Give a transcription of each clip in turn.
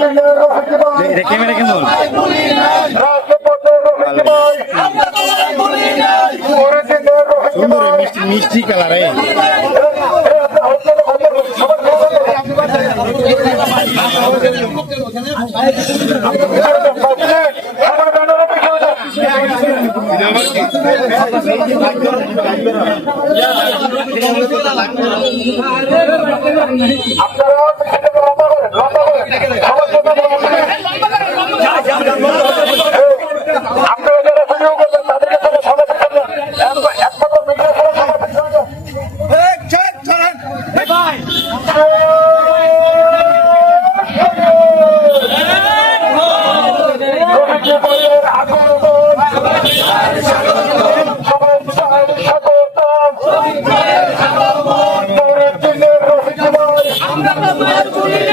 Camera কেমন? সুন্দর মিষ্টি মিষ্টি কালার আপনারা রাজপথের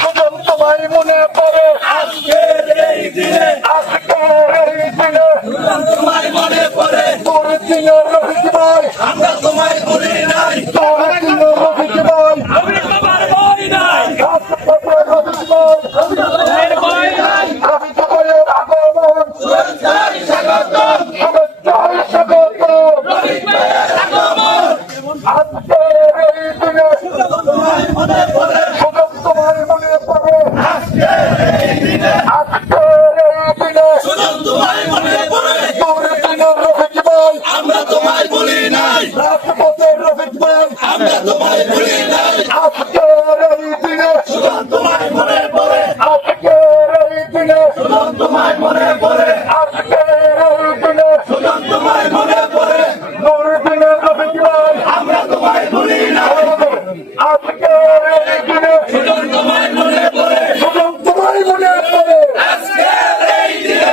সুজন তোমায় মনে পড়ে। আজকের এই তোমায় বলি নাই। আজকের এই দিনে তোমায় মনে পড়ে। আজকের এই দিনে তোমায় মনে পড়ে। আজকের এই দিনে তোমায় মনে পড়ে। নূর দিনের রফিক ভাই আমরা তোমায় বলি নাই। আজকের এই দিনে তোমায় মনে পড়ে। সুজন তোমায় মনে পড়ে। আজকের এই দিনে।